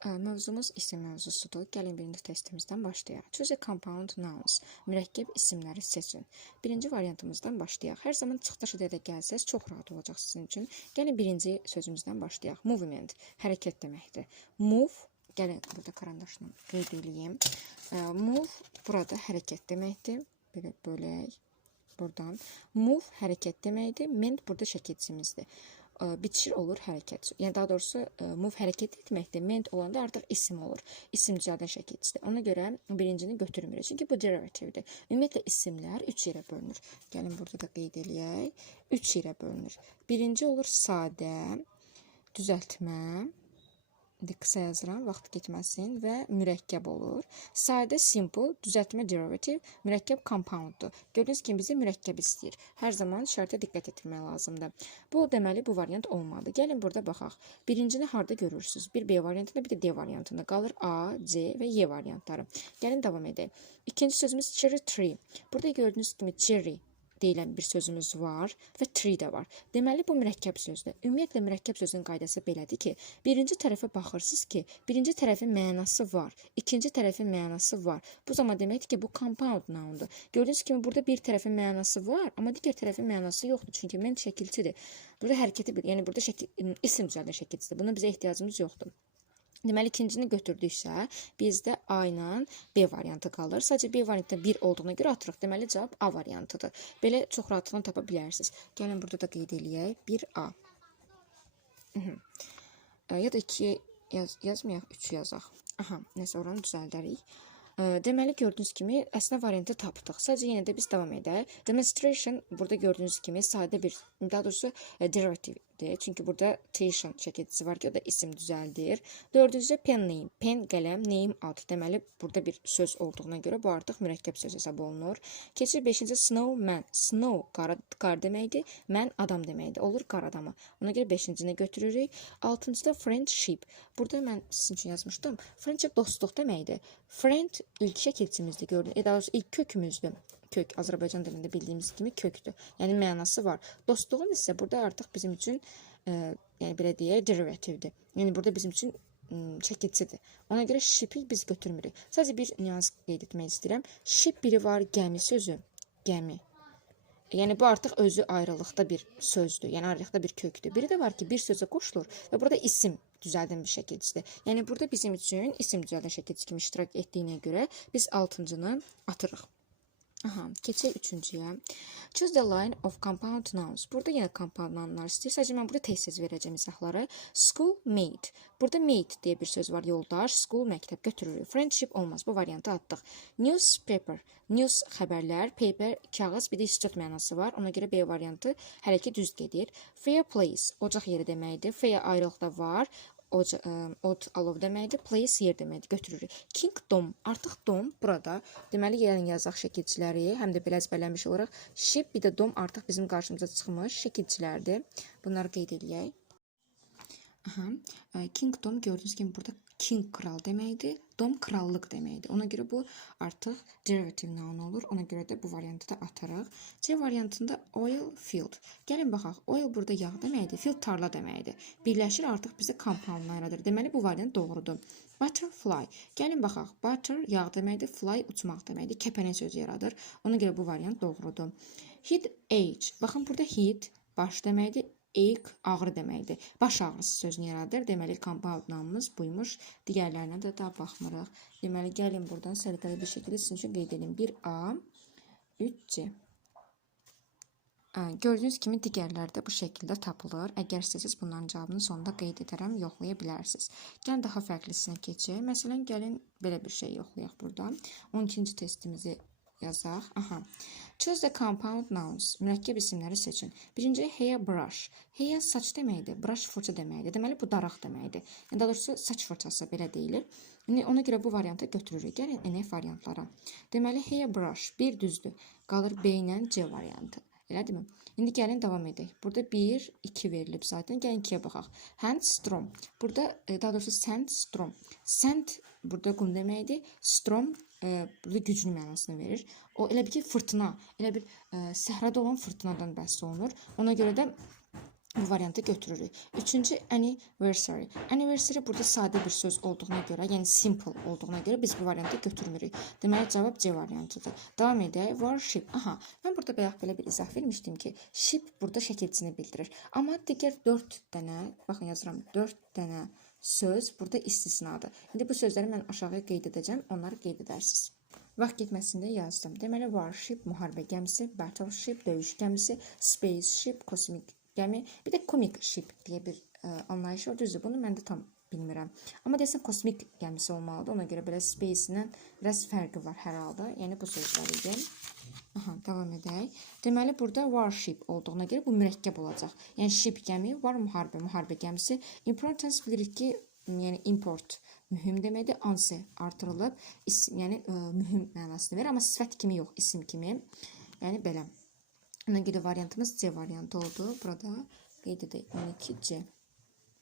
Ə, Mövzumuz isim mövzusudur. Gəlin birinci testimizdən başlayaq. Choose a compound nouns. Mürəkkəb isimləri seçin. Birinci variantımızdan başlayaq. Hər zaman çıxış edə gəlsəz çox rahat olacaq sizin üçün. Gəlin birinci sözümüzdən başlayaq. Movement, hərəkət deməkdir. Move, gəlin burada karandaşla qeyd edeyim. Ə, Move burada hərəkət deməkdir. Belə bölək. Buradan move hərəkət deməkdir. Ment burada şəkilçimizdir. Ə, Bitişir olur hərəkət. Yəni daha doğrusu ə, move hərəkət etməkdir. Ment olanda artıq isim olur. İsim düzəldən şəkilçidir. Ona görə birincini götürmürük. Çünki bu derivativdir. Ümumiyyətlə isimlər 3 yerə bölünür. Gəlin burada da qeyd eləyək. 3 yerə bölünür. Birinci olur sadə, düzəltmə, qısa yazıram, vaxt getməsin və mürəkkəb olur. Sadə simple, düzəltmə derivative, mürəkkəb compounddur. Gördüyünüz kimi bizi mürəkkəb istəyir. Hər zaman şərtə diqqət etmək lazımdır. Bu deməli bu variant olmadı. Gəlin burada baxaq. Birincini harda görürsüz? Bir B variantında, bir də D variantında qalır A, C və Y variantları. Gəlin davam edək. İkinci sözümüz cherry tree. Burada gördüyünüz kimi cherry deyilən bir sözümüz var və tree də var. Deməli bu mürəkkəb sözdür. Ümumiyyətlə mürəkkəb sözünün qaydası belədir ki, birinci tərəfə baxırsınız ki, birinci tərəfin mənası var, ikinci tərəfin mənası var. Bu zaman deməkdir ki, bu compound noundur. Gördüyünüz kimi burada bir tərəfin mənası var, amma digər tərəfin mənası yoxdur. Çünki mən şəkilçidir. Burada hərəkəti yəni burada şəkil isim düzəldən şəkilçidir. Buna bizə ehtiyacımız yoxdur. Deməli ikincini götürdüksə, bizdə A ilə B variantı qalır. Sadəcə B variantında 1 olduğuna görə atırıq. Deməli cavab A variantıdır. Belə çox rahatlıqla tapa bilərsiniz. Gəlin burada da qeyd eləyək. 1A. Mhm. Ə, Ya da 2 yaz, yazmayaq, 3 yazaq. Aha, nəsə oranı düzəldərik. Ə, Deməli gördüyünüz kimi əsnə variantı tapdıq. Sadəcə yenə də biz davam edək. Demonstration burada gördüyünüz kimi sadə bir, daha doğrusu e, derivativdir. Çünki burada tation şəkilçisi var ki, o da isim düzəldir. Dördüncüdə pen name, pen qələm, name ad. Deməli burada bir söz olduğuna görə bu artıq mürəkkəb söz hesab olunur. Keçir 5-ci snowman. Snow qar, qar deməkdir. Man adam deməkdir. Olur qar adamı. Ona görə 5-cinə götürürük. 6-cıda friendship. Burada mən sizin üçün yazmışdım. Friendship dostluq deməkdir. Friend ilk şəkilçimizdir gördün. E, daha doğrusu ilk kökümüzdür. Kök Azərbaycan dilində bildiyimiz kimi kökdür. Yəni mənası var. Dostluğun isə burada artıq bizim üçün e, yəni belə deyək, derivativdir. Yəni burada bizim üçün ım, çəkicidir. Ona görə ship-i biz götürmürük. Sadəcə bir nüans qeyd etmək istəyirəm. Ship biri var, gəmi sözü. Gəmi. Yəni bu artıq özü ayrılıqda bir sözdür. Yəni ayrılıqda bir kökdür. Biri də var ki, bir sözə qoşulur və burada isim düzəldən bir şəkilçidir. Yəni burada bizim üçün isim düzəldən şəkilçi kimi iştirak etdiyinə görə biz 6-cını atırıq. Aha, keçək üçüncüyə. Choose the line of compound nouns. Burada yenə compound nounlar istəyir. Sadəcə mən burada tez-tez verəcəm izahları. School mate. Burada mate deyə bir söz var, yoldaş. School məktəb götürürük. Friendship olmaz. Bu variantı atdıq. Newspaper. News xəbərlər, paper kağız, bir də institut mənası var. Ona görə B variantı hələ ki düz gedir. Fireplace ocaq yeri deməkdir. Fire ayrılıqda var. Od alov deməkdir, place yer deməkdir. Götürürük. Kingdom, artıq dom burada. Deməli, gəlin yazaq şəkilçiləri, həm də belə əzbərləmiş olaraq. Ship, bir də dom artıq bizim qarşımıza çıxmış şəkilçilərdir. Bunları qeyd edək. Aha. ə, Kingdom gördüyünüz kimi burada king kral deməkdir, dom krallıq deməkdir. Ona görə bu artıq derivative noun olur. Ona görə də bu variantı da atarıq. C variantında oil field. Gəlin baxaq. Oil burada yağ deməkdir, field tarla deməkdir. Birləşir artıq bizə compound yaradır. Deməli bu variant doğrudur. Butterfly. Gəlin baxaq. Butter yağ deməkdir, fly uçmaq deməkdir. Kəpənək sözü yaradır. Ona görə bu variant doğrudur. Head age. Baxın burada head baş deməkdir. Ache ağrı deməkdir. Baş ağrısı sözünü yaradır. Deməli compound namımız buymuş. Digərlərinə də daha baxmırıq. Deməli gəlin buradan səliqəli bir şəkildə sizin üçün qeyd edim. 1A 3C. Ə, Gördüyünüz kimi digərləri də bu şəkildə tapılır. Əgər istəsəz bunların cavabını sonda qeyd edərəm, yoxlaya bilərsiniz. Gəlin daha fərqlisinə keçək. Məsələn, gəlin belə bir şey yoxlayaq burada. 12-ci testimizi yazaq. Aha. Choose the compound nouns. Mürəkkəb isimləri seçin. Birinci hair brush. Hair saç deməkdir, brush fırça deməkdir. Deməli bu daraq deməkdir. Yəni daha doğrusu saç fırçası belə deyilir. İndi ona görə bu variantı götürürük. Gəlin NF variantlara. Deməli hair brush bir düzdür. Qalır B ilə C variantı. Elədirmi? İndi gəlin davam edək. Burada 1, 2 verilib zaten. Gəlin 2-yə baxaq. Handstrom. Burada e, daha doğrusu sandstrom. Sand burada qum deməkdir. Strom e, burada güclü mənasını verir. O elə bir ki fırtına, elə bir e, səhrada olan fırtınadan bəhs olunur. Ona görə də bu variantı götürürük. Üçüncü anniversary. Anniversary burada sadə bir söz olduğuna görə, yəni simple olduğuna görə biz bu variantı götürmürük. Deməli cavab C variantıdır. Davam edək. Worship. Aha, mən burada bayaq belə bir izah vermişdim ki, ship burada şəkilçini bildirir. Amma digər 4 dənə, baxın yazıram, 4 dənə söz burada istisnadır. İndi bu sözləri mən aşağıya qeyd edəcəm, onları qeyd edərsiniz. Vaxt getməsində yazdım. Deməli warship müharibə gəmisi, battleship döyüş gəmisi, spaceship kosmik gəmi, bir də comic ship deyə bir ə, anlayış var. Düzdür, bunu mən də tam bilmirəm. Amma deyəsən kosmik gəmisi olmalıdır. Ona görə belə space-ilə biraz fərqi var hər halda. Yəni bu sözlər idi. Davam edək. Deməli burada warship olduğuna görə bu mürəkkəb olacaq. Yəni ship gəmi, war müharibə, müharibə gəmisi. Importance bilirik ki, yəni import mühüm deməkdir. Anse artırılıb, isim, yəni ə, mühüm mənasını verir, amma sifət kimi yox, isim kimi. Yəni belə. Ona görə variantımız C variantı oldu. Burada qeyd edək 12C.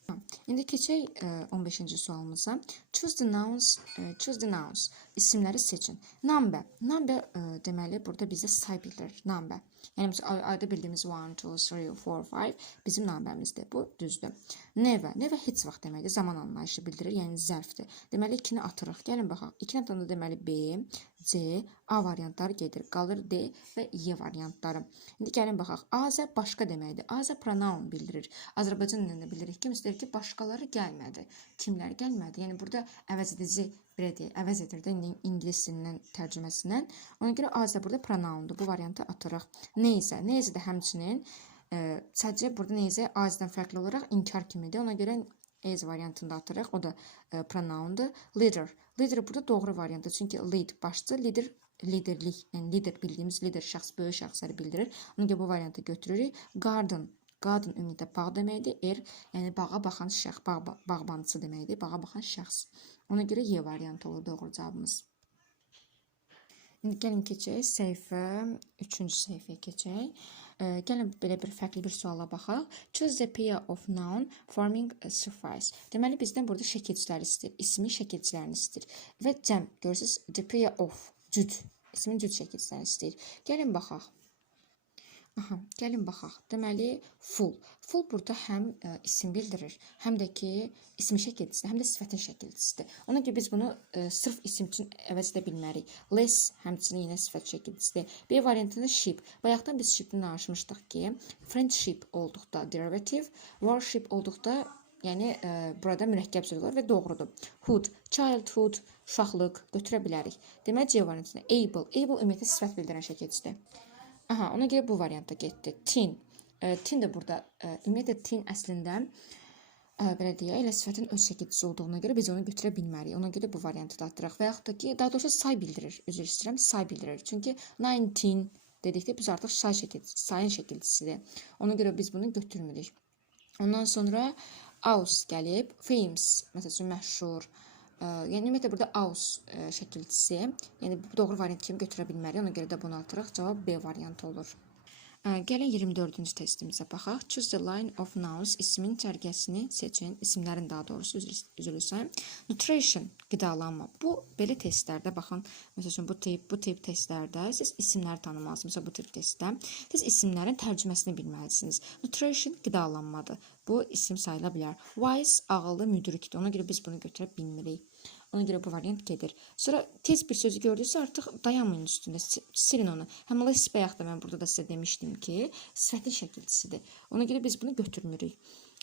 Ha, İndi keçək ə, 15-ci sualımıza. Choose the nouns, ə, choose the nouns. İsimləri seçin. Number. Number ə, deməli burada bizə say bildirir. Number. Yəni ay- ayda bildiyimiz 1 2 3 4 5 bizim numberimizdir. Bu düzdür. Never. Never heç vaxt deməkdir. Zaman anlayışı bildirir, yəni zərfdir. Deməli 2-ni atırıq. Gəlin baxaq. 2-ni atanda deməli B, C, A variantları gedir. Qalır D və Y variantları. İndi gəlin baxaq. Azə başqa deməkdir. Azə pronoun bildirir. Azərbaycan dilində bilirik ki, istəyir ki, başqaları gəlmədi. Kimlər gəlmədi? Yəni burada əvəzedici deyək, əvəz edir də indi ingilis dilindən tərcüməsindən. Ona görə azə burada pronoundur. Bu variantı atırıq. Neysə, neysə də həmçinin ə, sadəcə burada neysə azdən fərqli olaraq inkar kimidir. Ona görə is variantını da atırıq. O da ə, pronoundur. Leader. Leader burada doğru variantdır. Çünki lead başçı, leader liderlik, yəni lider bildiyimiz lider şəxs böyük şəxsləri bildirir. Ona görə bu variantı götürürük. Garden Garden ümumiyyətlə bağ deməkdir. Er, yəni bağa baxan şəxs, bağ, bağbançı deməkdir. Bağa baxan şəxs. Ona görə Y variantı olur doğru cavabımız. İndi gəlin keçək səhifə 3-cü səhifəyə keçək. Ə, Gəlin belə bir fərqli bir suala baxaq. Choose the pair of noun forming a suffice. Deməli bizdən burada şəkilçilər istəyir. İsmin şəkilçilərini istəyir. Və cəm görürsüz the pair of cüt. İsmin cüt şəkilçilərini istəyir. Gəlin baxaq. Aha, gəlin baxaq. Deməli, full. Full burada həm ə, isim bildirir, həm də ki, ismi şəkilçisidir, həm də sifətin şəkilçisidir. Ona görə biz bunu ə, sırf isim üçün əvəz edə bilmərik. Less həmçinin yenə sifət şəkilçisidir. B variantında ship. Bayaqdan biz ship-dən danışmışdıq ki, friendship olduqda derivative, worship olduqda Yəni ə, burada mürəkkəb söz var və doğrudur. Hood, childhood, uşaqlıq götürə bilərik. Deməli C variantında able, able ümumiyyətlə sifət bildirən şəkilçisidir. Aha, ona görə bu variantda getdi. Tin. E, tin də burada e, ümumiyyətlə tin əslində e, belə deyək, elə sifətin öz şəkilçisi olduğuna görə biz onu götürə bilmərik. Ona görə bu variantı da atırıq və yaxud da ki, daha doğrusu say bildirir. Üzr istəyirəm, say bildirir. Çünki 19 dedikdə biz artıq say şəkilçisi, sayın şəkilçisidir. Ona görə biz bunu götürmürük. Ondan sonra aus gəlib, famous, məsəl üçün məşhur. Ə, yəni ümumiyyətlə burada aus ə, şəkilçisi, yəni doğru variant kimi götürə bilmərik. Ona görə də bunu atırıq. Cavab B variantı olur. Gəlin 24-cü testimizə baxaq. Choose the line of nouns ismin cərgəsini seçin. İsimlərin daha doğrusu üzr üzülürsə. Nutrition qidalanma. Bu belə testlərdə baxın. Məsəl üçün bu tip bu tip testlərdə siz isimləri tanımalısınız. Məsələn bu tip testdə siz isimlərin tərcüməsini bilməlisiniz. Nutrition qidalanmadır. Bu isim sayıla bilər. Wise ağıllı müdrikdir. Ona görə biz bunu götürə bilmirik. Ona görə bu variant gedir. Sonra tez bir sözü gördünüzsə artıq dayanmayın üstündə. si- Silin onu. Həm less bayaq da mən burada da sizə demişdim ki, sifətin şəkilçisidir. Ona görə biz bunu götürmürük.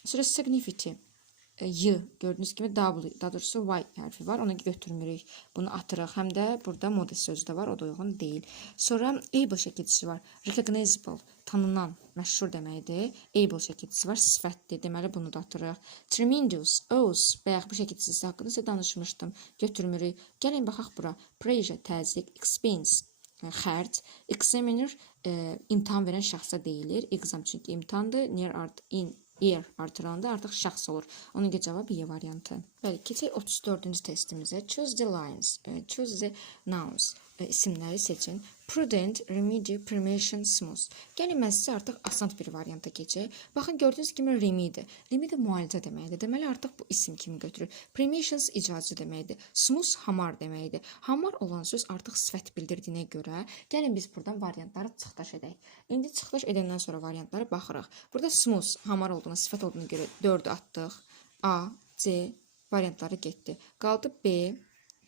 Sonra significant e, Y gördüyünüz kimi W, daha doğrusu Y hərfi var. Onu götürmürük. Bunu atırıq. Həm də burada model sözü də var. O da uyğun deyil. Sonra able şəkilçisi var. Recognizable, tanınan, məşhur deməkdir. Able şəkilçisi var. Sifətdir. Deməli bunu da atırıq. Tremendous, os. Bayaq bu şəkilçisi haqqında sizə danışmışdım. Götürmürük. Gəlin baxaq bura. Pressure, təzyiq, expense, e, xərc, examiner e, imtahan verən şəxsə deyilir. Exam çünki imtahandır. Near art in yer artıranda artıq şəxs olur. Ona görə cavab Y variantı. Bəli, keçək 34-cü testimizə. Choose the lines, e, choose the nouns. İsimləri seçin. Prudent, remedy, permission, smooth. Sizə artıq asan bir varianta keçək. Baxın gördüyünüz kimi remedy. Remedy müalicə deməkdir. Deməli artıq bu isim kimi götürür. Permissions icazə deməkdir. Smooth hamar deməkdir. Hamar olan söz artıq sifət bildirdiyinə görə gəlin biz buradan variantları çıxdaş edək. İndi çıxdaş edəndən sonra variantlara baxırıq. Burada smooth hamar olduğuna, sifət olduğuna görə 4 atdıq. A, C variantları getdi. Qaldı B,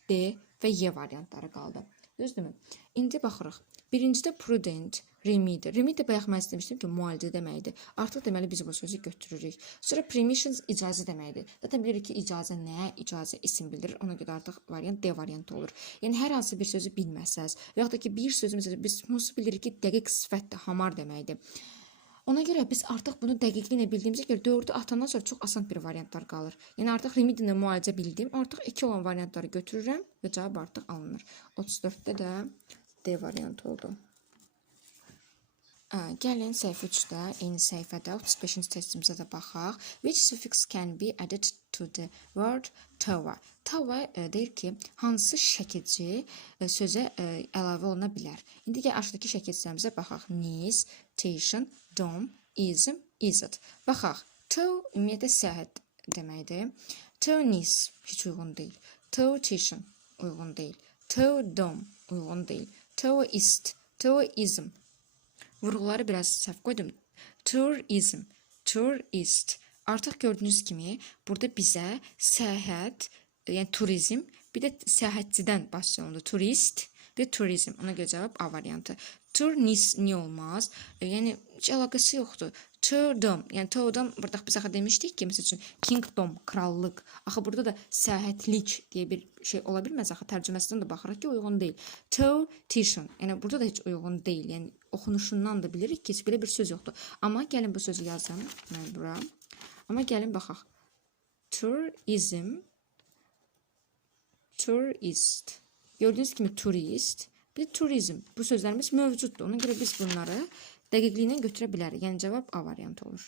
D və Y variantları qaldı. Düzdürmü? İndi baxırıq. Birincidə prudent, remedy. Remedy bayaq mən demişdim ki, müalicə deməkdir. Artıq deməli biz bu sözü götürürük. Sonra permissions icazə deməkdir. Zaten bilirik ki, icazə nə? İcazə isim bildirir. Ona görə artıq variant D variantı olur. Yəni hər hansı bir sözü bilməsəz yaxud da ki, bir sözü biz musu bilirik ki, dəqiq sifətdir, hamar deməkdir. Ona görə biz artıq bunu dəqiqliklə bildiyimizə görə 4-ü atandan sonra çox asan bir variantlar qalır. Yəni artıq remedinə müalicə bildim. Artıq 2 olan variantları götürürəm və cavab artıq alınır. 34-də də D variantı oldu. Gəlin səhifə 3-də, eyni səhifədə 35-ci testimizə də baxaq. Which suffix can be added to the word tower? Tower deyir ki, hansı şəkici ə, sözə əlavə oluna bilər? İndi gəl aşağıdakı şəkillərimizə baxaq. Nis, station, dom, ism, is it. Baxaq. To ümumiyyətlə səyahət deməkdir. To nis heç uyğun deyil. To station uyğun deyil. To dom uyğun deyil. To ist, to ism Vurğuları biraz səhv qoydum. Tourism, tourist. Artıq gördüyünüz kimi burada bizə səyahət, yəni turizm, bir də səyahətçidən başlanıldı. Turist və turizm. Ona görə cavab A variantı. Turnis niyə olmaz? E, Yəni heç əlaqəsi yoxdur. Tourdom, yəni tourdom burada biz axı demişdik ki, məsəl üçün kingdom, krallıq. Axı burada da səyahətlik deyə bir şey ola bilməz axı tərcüməsindən də baxırıq ki, uyğun deyil. Tuition, yəni burada da heç uyğun deyil. Yəni oxunuşundan da bilirik ki, heç belə bir söz yoxdur. Amma gəlin bu sözü yazım mən bura. Amma gəlin baxaq. Tourism tourist. Gördüyünüz kimi turist, bir turizm. Bu sözlərimiz mövcuddur. Ona görə biz bunları dəqiqliyinə götürə bilərik. Yəni cavab A variantı olur.